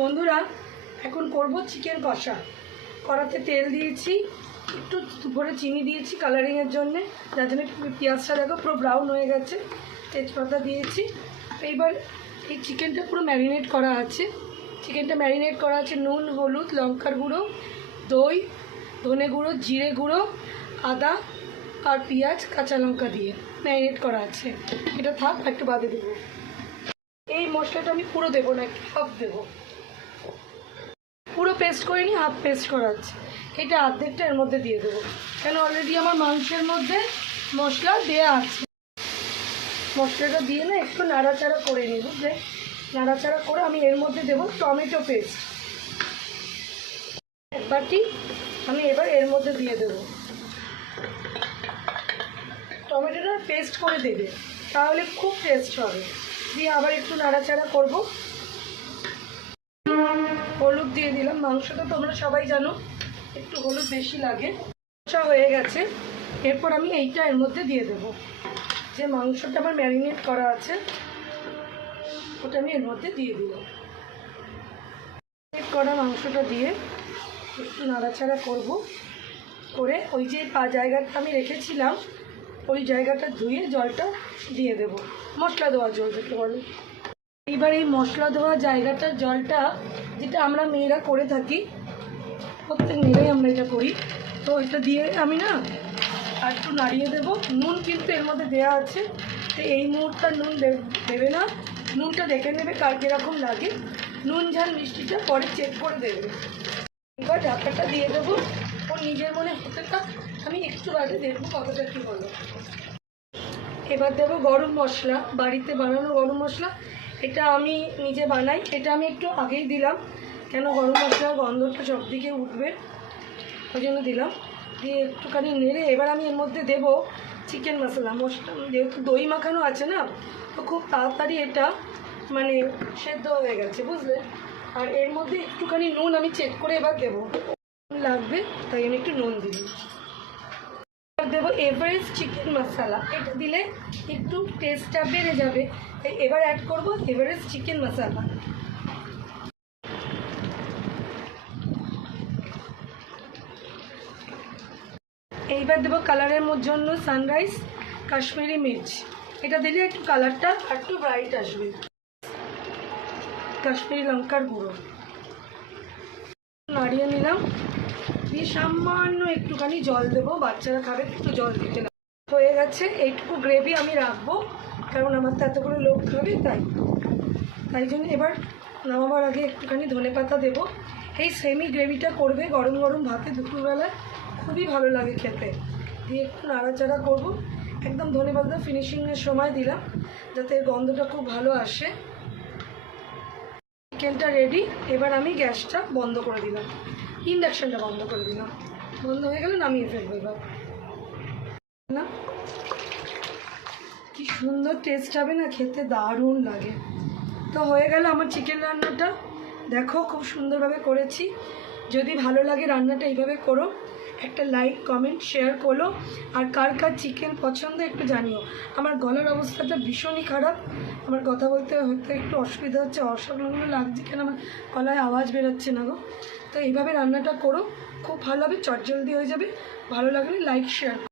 বন্ধুরা এখন করব চিকেন কষা। কড়াতে তেল দিয়েছি, একটু উপরে চিনি দিয়েছি কালারিংয়ের জন্যে, যার জন্য পেঁয়াজটা দেখো পুরো ব্রাউন হয়ে গেছে। তেজপাতা দিয়েছি। এইবার এই চিকেনটা পুরো ম্যারিনেট করা আছে। চিকেনটা ম্যারিনেট করা আছে নুন, হলুদ, লঙ্কার গুঁড়ো, দই, ধনে গুঁড়ো, জিরে গুঁড়ো, আদা আর পেঁয়াজ, কাঁচা লঙ্কা দিয়ে ম্যারিনেট করা আছে। এটা থাক, একটু বাদে দেবো। এই মশলাটা আমি পুরো দেবো না, একটু হাফ দেবো। পুরো পেস্ট করে নিই, হাফ পেস্ট করা আছে। এটা অর্ধেকটা এর মধ্যে দিয়ে দেবো, কেন অলরেডি আমার মাংসের মধ্যে মশলা দেওয়া আছে। মশলাটা দিয়ে না একটু নাড়াচাড়া করে নিই, বুঝলে? নাড়াচাড়া করে আমি এর মধ্যে দেবো টমেটো পেস্ট এক বাটি। আমি এবার এর মধ্যে দিয়ে দেবো। টমেটোটা পেস্ট করে দেবে, তাহলে খুব টেস্ট হবে। দিয়ে আবার একটু নাড়াচাড়া করব। হলুদ দিয়ে দিলাম। মাংসটা তোমরা সবাই জানো একটু হলুদ বেশি লাগে। কষা হয়ে গেছে। এরপর আমি এইটা এর মধ্যে দিয়ে দেব, যে মাংসটা আমার ম্যারিনেট করা আছে ওটা আমি এর মধ্যে দিয়ে দিলাম। ম্যারিনেট করা মাংসটা দিয়ে একটু নাড়াচাড়া করব। করে ওই যে জায়গাটা আমি রেখেছিলাম ওই জায়গাটা ধুয়ে জলটা দিয়ে দেব। মশলা দেওয়ার জল যেটা বলে। এইবার এই মশলা দেওয়া জায়গাটার জলটা, যেটা আমরা মেয়েরা করে থাকি, প্রত্যেক মেয়েরাই আমরা এটা করি, তো এটা দিয়ে আমি না আর একটু নাড়িয়ে দেবো। নুন কিন্তু এর মধ্যে দেওয়া আছে, তো এই মুহূর্তে নুন দেবে না। নুনটা দেখে নেবে কার কীরকম লাগে। নুন ঝাল মিষ্টিটা পরে চেক করে দেবে। এবার ঢাকাটা দিয়ে দেবো। ও নিজের মনে হতে থাক, আমি একটু বাদে দেখবো কতটা কী হলো। এবার দেবো গরম মশলা, বাড়িতে বানানো গরম মশলা। এটা আমি নিজে বানাই, এটা আমি একটু আগেই দিলাম, কেন গরম মশলার গন্ধটা সব দিকে উঠবে, ওই জন্য দিলাম। দিয়ে একটুখানি নেড়ে এবার আমি এর মধ্যে দেবো চিকেন মশলা। যেহেতু দই মাখানো আছে না, তো খুব তাড়াতাড়ি এটা মানে সেদ্ধ হয়ে গেছে, বুঝলে? আর এর মধ্যে একটুখানি নুন আমি চেক করে এবার দেবো, লাগবে তাই আমি একটু নুন দিই। দেবো এভারেস্ট চিকেন মশলা। এটা দিলে একটু টেস্টটা বেড়ে যাবে, তাই এবার অ্যাড করবো এভারেস্ট চিকেন মশলা। এইবার দেবো কালারের জন্য সানরাইজ কাশ্মীরি মির্চ। এটা দিলে একটু কালারটা আর একটু ব্রাইট আসবে। কাশ্মীরি লঙ্কার গুঁড়ো নাড়িয়ে নিলাম। দিয়ে সামান্য একটুখানি জল দেবো, বাচ্চারা খাবে, একটু জল দিতে না। হয়ে গেছে। এইটুকু গ্রেভি আমি রাখবো, কারণ আমার তো এতগুলো লোক খাবে, তাই জন্য এবার নামাবার আগে একটুখানি ধনেপাতা দেবো। এই সেমি গ্রেভিটা করবে গরম গরম ভাতে দুপুরবেলায়, খুবই ভালো লাগে খেতে। দিয়ে একটু নাড়াচাড়া করবো। একদম ধনেপাতা ফিনিশিংয়ের সময় দিলাম, যাতে গন্ধটা খুব ভালো আসে। চিকেনটা রেডি। এবার আমি গ্যাসটা বন্ধ করে দিলাম, ইন্ডাকশানটা বন্ধ করে দিলাম। বন্ধ হয়ে গেলে নামিয়ে ফেলবো। এবার না কি সুন্দর টেস্ট হবে না, খেতে দারুণ লাগে। তো হয়ে গেল আমার চিকেন রান্নাটা। দেখো খুব সুন্দরভাবে করেছি। যদি ভালো লাগে রান্নাটা এইভাবে করো, একটা লাইক কমেন্ট শেয়ার করো। আর কার কার চিকেন পছন্দ একটু জানিও। আমার গলার অবস্থাটা ভীষণই খারাপ, আমার কথা বলতে হয়তো একটু অসুবিধা হচ্ছে, অসংলগ্ন লাগছে, কেন আমার গলায় আওয়াজ বেরোচ্ছে না গো। তো এইভাবে রান্নাটা করো, খুব ভালো হবে, চটজলদি হয়ে যাবে। ভালো লাগলে লাইক শেয়ার।